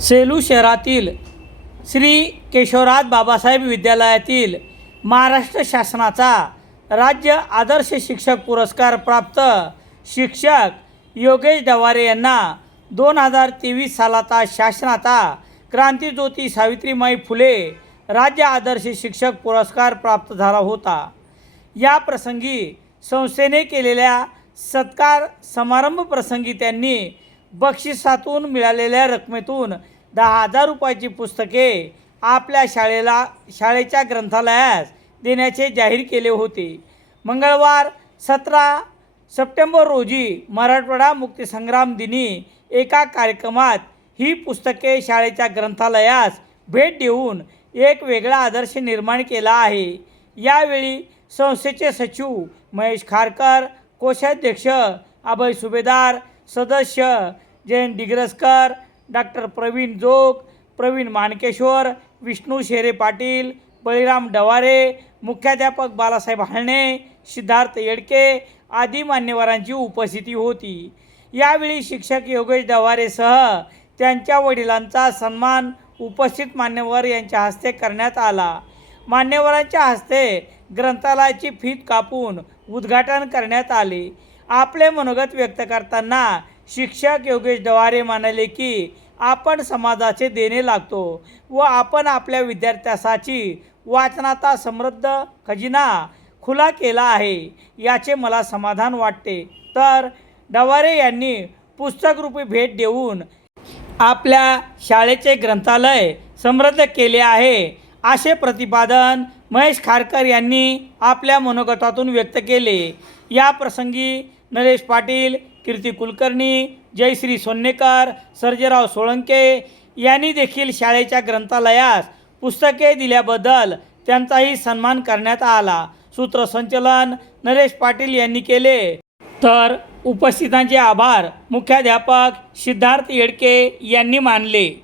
सेलू शहरातील श्री केशवराज बाबासाहेब विद्यालयातील महाराष्ट्र शासनाचा राज्य आदर्श शिक्षक पुरस्कार प्राप्त शिक्षक योगेश डवारे यांना दोन हजार तेवीस सालाचा शासनाचा क्रांतीज्योती सावित्रीमाई फुले राज्य आदर्श शिक्षक पुरस्कार प्राप्त झाला होता. या प्रसंगी संस्थेने केलेल्या सत्कार समारंभ प्रसंगी त्यांनी बक्षिसातून मिळालेल्या रकमेतून दहा हजार रुपयाची पुस्तके आपल्या शाळेला शाळेच्या ग्रंथालयास देण्याचे जाहीर केले होते. मंगळवार सतरा सप्टेंबर रोजी मराठवाडा मुक्तीसंग्राम दिनी एका कार्यक्रमात ही पुस्तके शाळेच्या ग्रंथालयास भेट देऊन एक वेगळा आदर्श निर्माण केला आहे. यावेळी संस्थेचे सचिव महेश खारकर कोषाध्यक्ष अभय सुभेदार सदस्य जयंत डिग्रसकर डॉक्टर प्रवीण जोग प्रवीण मानकेश्वर विष्णू शेरे पाटील बळीराम डवारे मुख्याध्यापक बालासाहेब हाळणे सिद्धार्थ येडके आदी मान्यवरांची उपस्थिती होती. यावेळी शिक्षक योगेश डवारेसह त्यांच्या वडिलांचा सन्मान उपस्थित मान्यवर यांच्या हस्ते करण्यात आला. मान्यवरांच्या हस्ते ग्रंथालयाची फीत कापून उद्घाटन करण्यात आले. आपले मनोगत व्यक्त करताना शिक्षक योगेश डवारे म्हणाले की आपण समाजाचे देणे लागतो व आपण आपल्या विद्यार्थ्यासाठी वाचनाचा समृद्ध खजिना खुला केला आहे याचे मला समाधान वाटते. तर डवारे यांनी पुस्तकरूपी भेट देऊन आपल्या शाळेचे ग्रंथालय समृद्ध केले आहे असे प्रतिपादन महेश खारकर यांनी आपल्या मनोगतातून व्यक्त केले. या प्रसंगी नरेश पाटील कीर्ती कुलकर्णी जयश्री सोन्नेकर सर्जेराव सोळंके यांनी देखील शाळेच्या ग्रंथालयास पुस्तके दिल्याबद्दल त्यांचाही सन्मान करण्यात आला. सूत्रसंचलन नरेश पाटील यांनी केले. तर उपस्थितांचे आभार मुख्याध्यापक सिद्धार्थ येडके यांनी मानले.